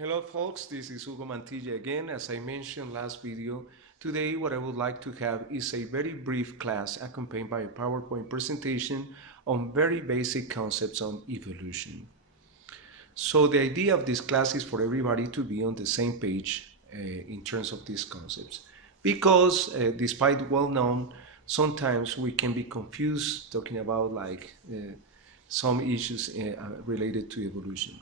Hello folks, this is Hugo Mantilla again. As I mentioned last video, today what I would like to have is a very brief class accompanied by a PowerPoint presentation on very basic concepts on evolution. So the idea of this class is for everybody to be on the same page in terms of these concepts. Because despite well known, sometimes we can be confused talking about some issues related to evolution.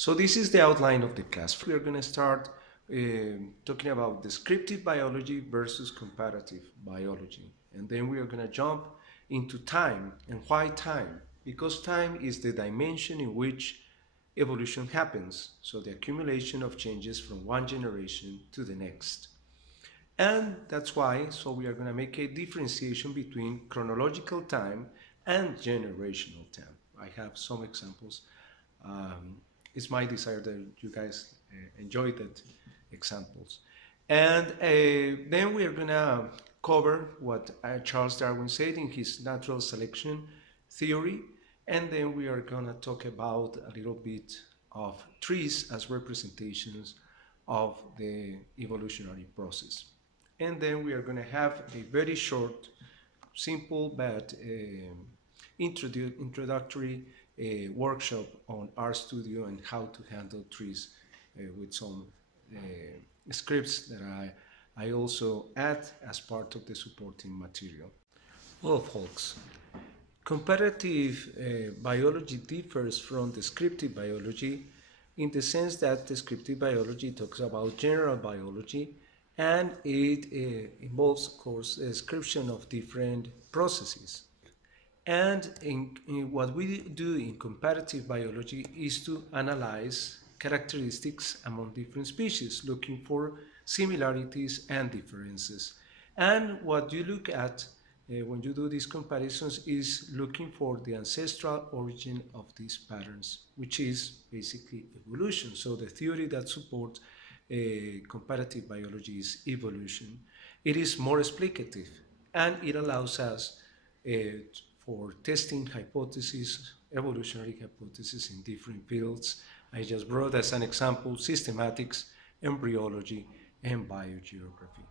So this is the outline of the class. We are going to start talking about descriptive biology versus comparative biology. And then we are going to jump into time. And why time? Because time is the dimension in which evolution happens. So the accumulation of changes from one generation to the next. And that's why, so we are going to make a differentiation between chronological time and generational time. I have some examples. It's my desire that you guys enjoy that examples. And then we are going to cover what Charles Darwin said in his natural selection theory. And then we are going to talk about a little bit of trees as representations of the evolutionary process. And then we are going to have a very short, simple, but introductory workshop on RStudio and how to handle trees with some scripts that I also add as part of the supporting material. Well, folks, comparative biology differs from descriptive biology in the sense that descriptive biology talks about general biology and it involves, of course, a description of different processes. And in what we do in comparative biology is to analyze characteristics among different species, looking for similarities and differences. And what you look at when you do these comparisons is looking for the ancestral origin of these patterns, which is basically evolution. So the theory that supports comparative biology is evolution. It is more explicative and it allows us for testing hypotheses, evolutionary hypotheses in different fields. I just brought as an example systematics, embryology, and biogeography.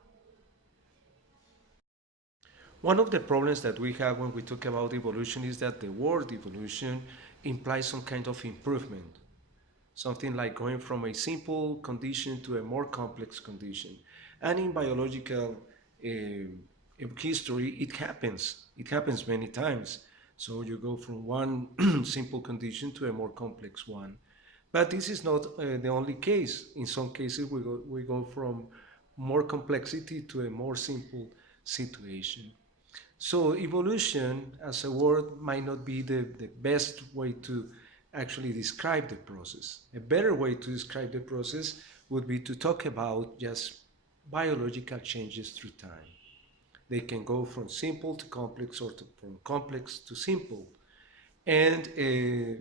One of the problems that we have when we talk about evolution is that the word evolution implies some kind of improvement. Something like going from a simple condition to a more complex condition. And in biological history, it happens. It happens many times. So you go from one simple condition to a more complex one. But this is not the only case. In some cases, we go from more complexity to a more simple situation. So evolution as a word might not be the best way to actually describe the process. A better way to describe the process would be to talk about just biological changes through time. They can go from simple to complex or from complex to simple. And it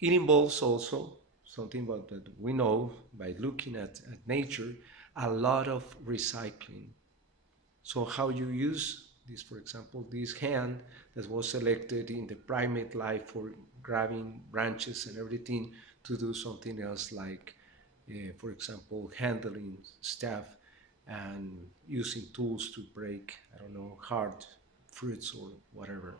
involves also something that we know by looking at nature, a lot of recycling. So how you use this, for example, this hand that was selected in the primate life for grabbing branches and everything to do something else like, for example, handling staff and using tools to break, I don't know, hard fruits or whatever.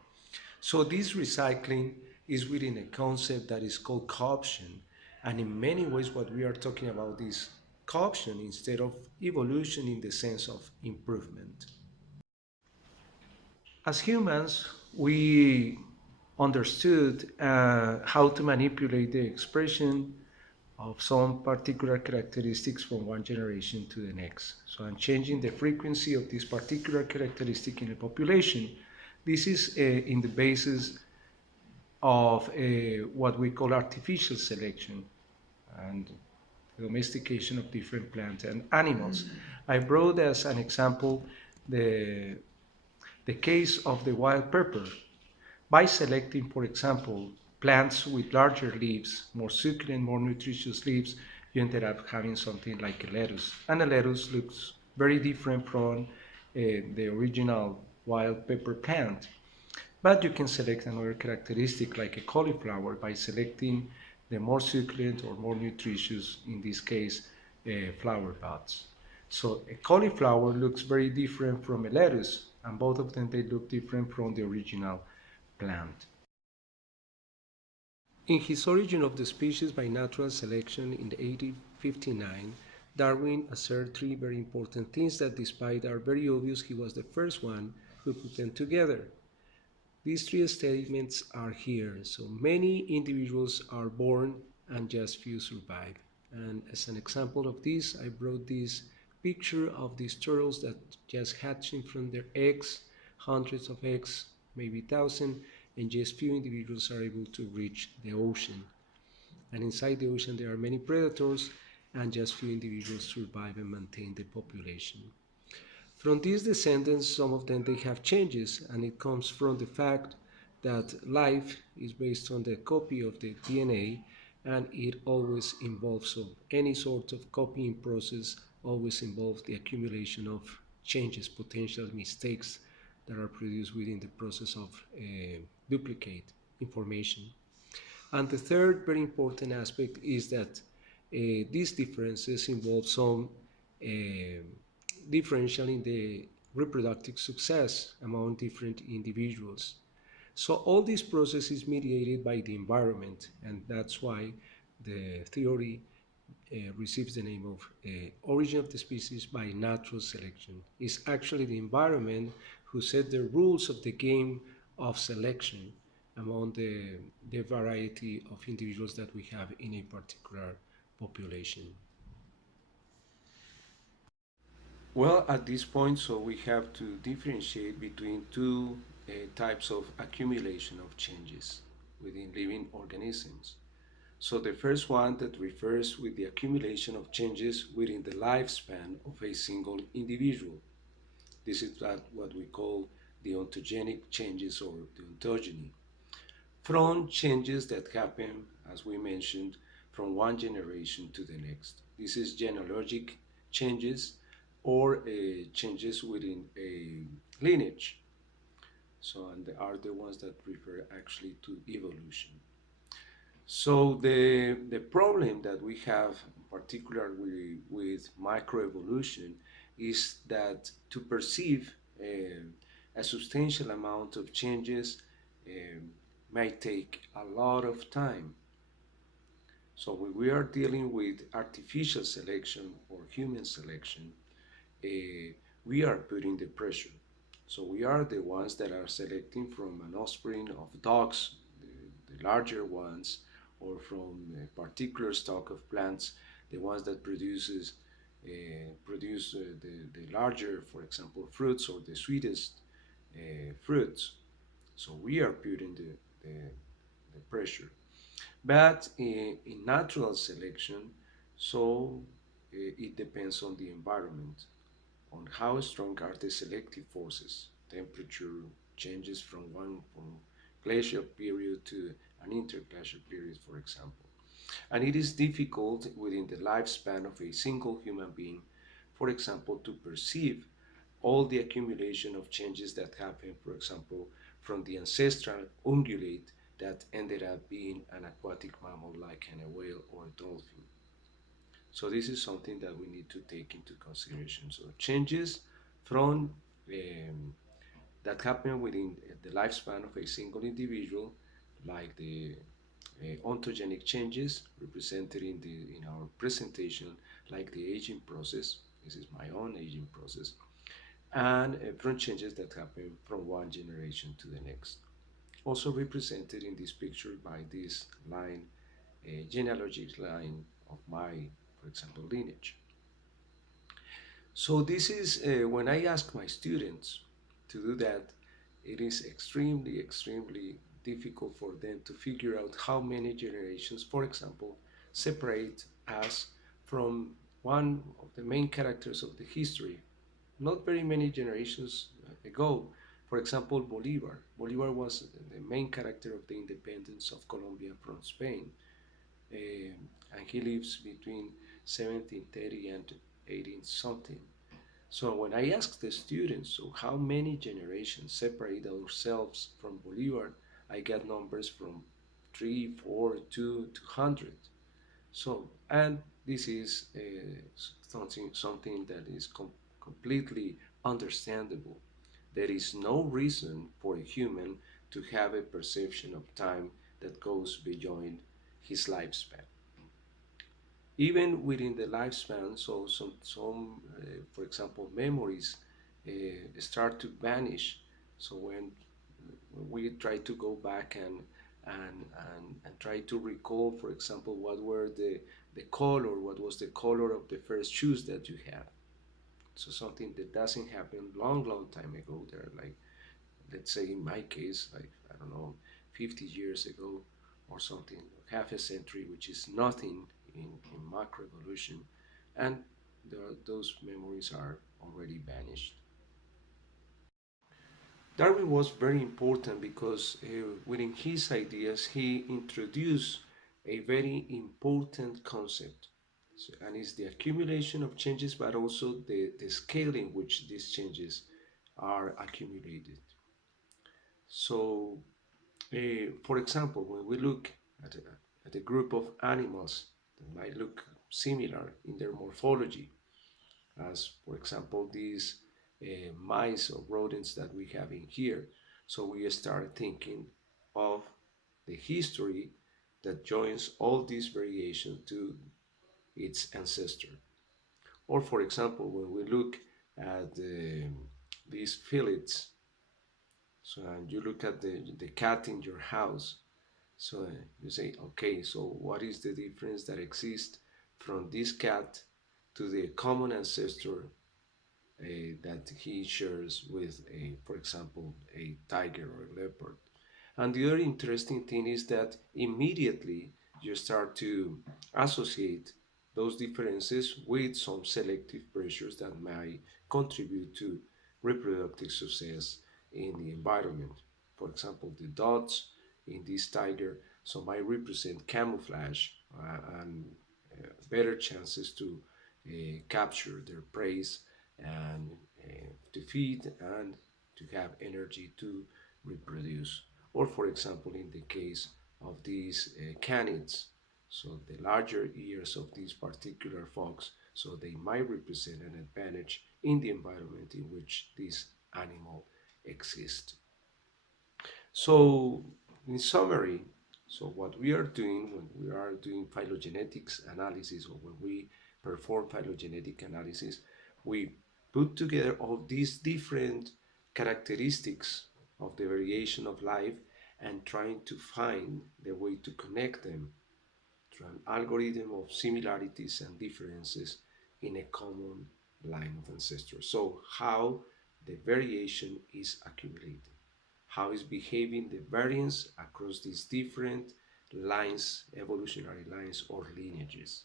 So this recycling is within a concept that is called co-option. And in many ways, what we are talking about is co-option instead of evolution in the sense of improvement. As humans, we understood how to manipulate the expression of some particular characteristics from one generation to the next. So I'm changing the frequency of this particular characteristic in a population. This is in the basis of what we call artificial selection and domestication of different plants and animals. I brought as an example the case of the wild pepper. By selecting, for example, plants with larger leaves, more succulent, more nutritious leaves, you ended up having something like a lettuce. And a lettuce looks very different from the original wild pepper plant. But you can select another characteristic like a cauliflower by selecting the more succulent or more nutritious, in this case, flower pods. So a cauliflower looks very different from a lettuce, and both of them they look different from the original plant. In his Origin of the Species by Natural Selection in 1859, Darwin asserted three very important things that, despite are very obvious, he was the first one who put them together. These three statements are here. So many individuals are born and just few survive. And as an example of this, I brought this picture of these turtles that just hatching from their eggs, hundreds of eggs, maybe thousand, and just few individuals are able to reach the ocean. And inside the ocean there are many predators, and just few individuals survive and maintain the population. From these descendants, some of them they have changes, and it comes from the fact that life is based on the copy of the DNA, and it always involves, so any sort of copying process always involves the accumulation of changes, potential mistakes that are produced within the process of duplicate information. And the third very important aspect is that these differences involve some uh, differential in the reproductive success among different individuals. So all this process is mediated by the environment, and that's why the theory receives the name of origin of the species by natural selection. It's actually the environment who set the rules of the game of selection among the variety of individuals that we have in a particular population. Well, at this point, so we have to differentiate between two types of accumulation of changes within living organisms. So the first one that refers with the accumulation of changes within the lifespan of a single individual. This is what we call the ontogenic changes or the ontogeny. From changes that happen, as we mentioned, from one generation to the next. This is genealogic changes or changes within a lineage. So, and they are the ones that refer actually to evolution. So the problem that we have, particularly with microevolution, is that to perceive a substantial amount of changes may take a lot of time. So when we are dealing with artificial selection or human selection, we are putting the pressure. So we are the ones that are selecting from an offspring of dogs, the larger ones, or from a particular stock of plants, the ones that produce the larger, for example, fruits or the sweetest fruits. So we are putting the pressure. But in natural selection, so it depends on the environment, on how strong are the selective forces. Temperature changes from glacial period to an interglacial period, for example. And it is difficult within the lifespan of a single human being, for example, to perceive all the accumulation of changes that happen, for example, from the ancestral ungulate that ended up being an aquatic mammal like a whale or a dolphin. So this is something that we need to take into consideration. So changes from that happen within the lifespan of a single individual, like the ontogenic changes represented in our presentation, like the aging process. This is my own aging process, and from changes that happen from one generation to the next. Also represented in this picture by this line, a genealogic line of my, for example, lineage. So this is when I ask my students to do that, it is extremely difficult for them to figure out how many generations, for example, separate us from one of the main characters of the history. Not very many generations ago, for example, Bolivar. Bolivar was the main character of the independence of Colombia from Spain. And he lives between 1730 and 18 something. So when I ask the students, so how many generations separate ourselves from Bolivar, I get numbers from 3, 4, 2, 200. So, and this is something that is completely understandable. There is no reason for a human to have a perception of time that goes beyond his lifespan. Even within the lifespan, so for example, memories start to vanish. So when we try to go back and try to recall, for example, what was the color of the first shoes that you had. So something that doesn't happen long time ago. There, like let's say in my case, like I don't know, 50 years ago or something, half a century, which is nothing in macro evolution, and those memories are already vanished. Darwin was very important because within his ideas he introduced a very important concept. So, and it's the accumulation of changes, but also the scale in which these changes are accumulated. So, for example, when we look at a group of animals that might look similar in their morphology, as for example these mice or rodents that we have in here. So we start thinking of the history that joins all these variations to its ancestor. Or for example, when we look at these fillets, so and you look at the cat in your house, so you say, okay, so what is the difference that exists from this cat to the common ancestor that he shares with for example, a tiger or a leopard. And the other interesting thing is that immediately you start to associate those differences with some selective pressures that might contribute to reproductive success in the environment. For example, the dots in this tiger so might represent camouflage and better chances to capture their prey and to feed and to have energy to reproduce. Or for example, in the case of these canids, so the larger ears of these particular fox, so they might represent an advantage in the environment in which this animal exists. So, in summary, so what we are doing when we are doing phylogenetics analysis or when we perform phylogenetic analysis, we put together all these different characteristics of the variation of life and trying to find the way to connect them through an algorithm of similarities and differences in a common line of ancestors. So how the variation is accumulated, how is behaving the variance across these different lines, evolutionary lines or lineages.